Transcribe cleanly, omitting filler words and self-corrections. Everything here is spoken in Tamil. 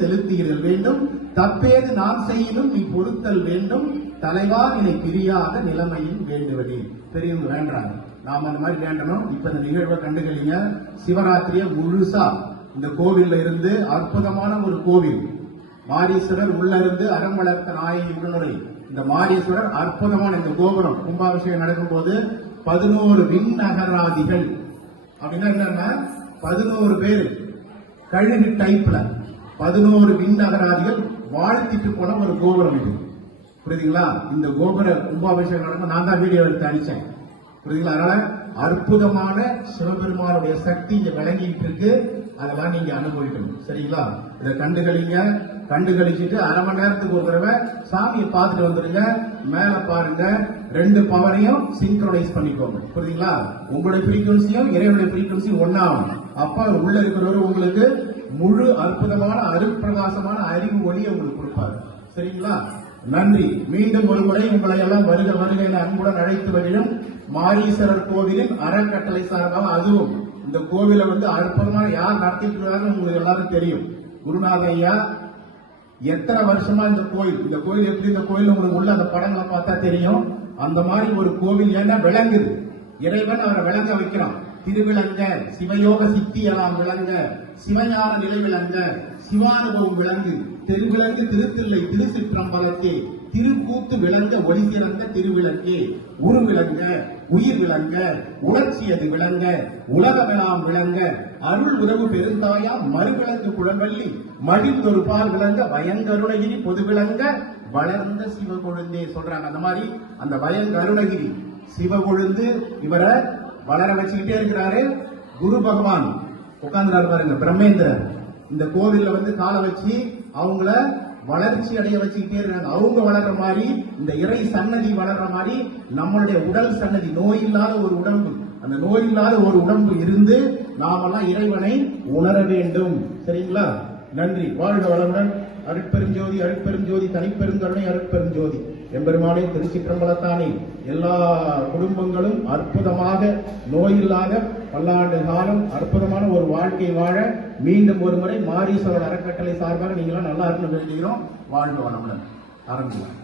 செலுத்தியிருதல் வேண்டும். தப்பேது நான் செய்யினும் நீ பொறுத்தல் வேண்டும். தலைவா என்னை பிரியாத நிலைமையில் வேண்டுவதே. பெரியவங்க வேண்டாங்க, நாம அந்த மாதிரி வேண்டணும். இப்ப இந்த நிகழ்வை கண்டுகளிங்க. சிவராத்திரிய முழுசா இந்த கோவில்ல இருந்து அற்புதமான ஒரு கோவில். மாரீஸ்வரர் உள்ள இருந்து அறம் வளர்த்த நாயகி உள்ளுரை. இந்த மாரீஸ்வரர் அற்புதமான இந்த கோபுரம் கும்பாபிஷேகம் நடக்கும் போது 11 விண்ணகராதிகள் அப்படின்னா என்னன்னா 11 பேர் கழுகு டைப்ல 11 விண்ணகராதிகள் வாழ்த்திட்டு போன ஒரு கோபுரம் இது. புரியுதுங்களா? இந்த கோபுர கும்பாபிஷேகம் நடக்கும் நான் தான் வீடியோ எடுத்து அனுப்பிச்சேன். புரியுதுங்களா? அதனால அற்புதமான சிவபெருமானுடைய சக்தி இங்க விளங்கிட்டு இருக்கு. அதெல்லாம் நீங்க அனுபவிக்கணும். சரிங்களா? இதை கண்டுகளிச்சுட்டு அரை மணி நேரத்துக்கு ஒரு தடவை சாமியை பார்த்துட்டு வந்துருங்க. மேல பாருங்க, 2 பவரையும் சிங்க்ரோனைஸ் பண்ணிக்கோங்க. புரியுதுங்களா? உங்களுடைய ஃப்ரீக்வன்சியும் இறைவனுடைய ஃப்ரீக்வன்சியும் ஒன்னாகும். அப்ப உள்ள இருக்கிறவரு உங்களுக்கு முழு அற்புதமான அருட்பிரகாசமான அறிவு ஒளியை உங்களுக்கு கொடுப்பாரு. சரிங்களா? நன்றி. மீண்டும் ஒரு முறை உங்களை எல்லாம் வருக வருக என அன்புடன் அழைத்து வருகிறோம். மாரீஸ்வரர் கோவிலின் அறக்கட்டளை சார்பாக, அதுவும் இந்த கோவில அற்புதமான யார் நடத்திட்டு உங்களுக்கு எல்லாரும் தெரியும். குருநாத ஐயா எத்தனை வருஷமா இந்த கோயில் எப்படி இந்த கோயில் உங்களுக்கு உள்ள அந்த படங்களை பார்த்தா தெரியும். அந்த மாதிரி ஒரு கோவில் ஏன்னா விளங்குது. இறைவன் அவரை விளங்க வைக்கிறான். திருவிளங்க, சிவயோக சித்தி எல்லாம் விளங்க, சிவஞான நிலை விளங்க, சிவானுபவம் விளங்கு, திருவிளங்கு திருத்தில்லை திருச்சிற்றம்பலத்தே, திருக்கூத்து விளங்க ஒளி சிறந்த திருவிளக்கே, உரு விளங்க, உயிர் விளங்க, உணர்ச்சியது விளங்க, உலகமெல்லாம் விளங்க, அருள் உறவு பெருந்தாயாம் மறுவிளங்கு குழவள்ளி, மடிந்தொரு பால் விளங்க, வயங்கருணகிரி பொது விளங்க, வளர்ந்த சிவகொழுந்தே சொல்றாங்க. அந்த மாதிரி அந்த வயங்கருணகிரி சிவகொழுந்து இவரை வளர வச்சுக்கிட்டே இருக்கிறாரு. குரு பகவான் உட்கார்ந்துறாரு பாருங்க, பிரம்மேந்திரர் இந்த கோவில்ல காலை வச்சு அவங்கள வளர்ச்சி அடைய வச்சுக்கிட்டே இருக்காங்க. அவங்க வளர்ற மாதிரி இந்த இறை சன்னதி வளர்ற மாதிரி நம்மளுடைய உடல் சன்னதி, நோய் இல்லாத ஒரு உடம்பு, அந்த நோய் இல்லாத ஒரு உடம்பு இருந்து நாமெல்லாம் இறைவனை உணர வேண்டும். சரிங்களா? நன்றி. வாழ்க வளமுடன். அருட்பெருஞ்சோதி அருட்பெருஞ்சோதி தனிப்பெருங்கருணை அருட்பெருஞ்சோதி எம்பெருமானே திருச்சிற்றம்பலத்தானே எல்லா குடும்பங்களும் அற்புதமாக நோயில்லாத பல்லாண்டு காலம் அற்புதமான ஒரு வாழ்க்கை வாழ மீண்டும் ஒரு முறை மாரீஸ்வரர் அறக்கட்டளை சார்பாக நீங்களும் நல்லா இருக்கணும் வேண்டுகிறோம். வாழ்க வளமுடன். ஆரம்பிக்கலாம்.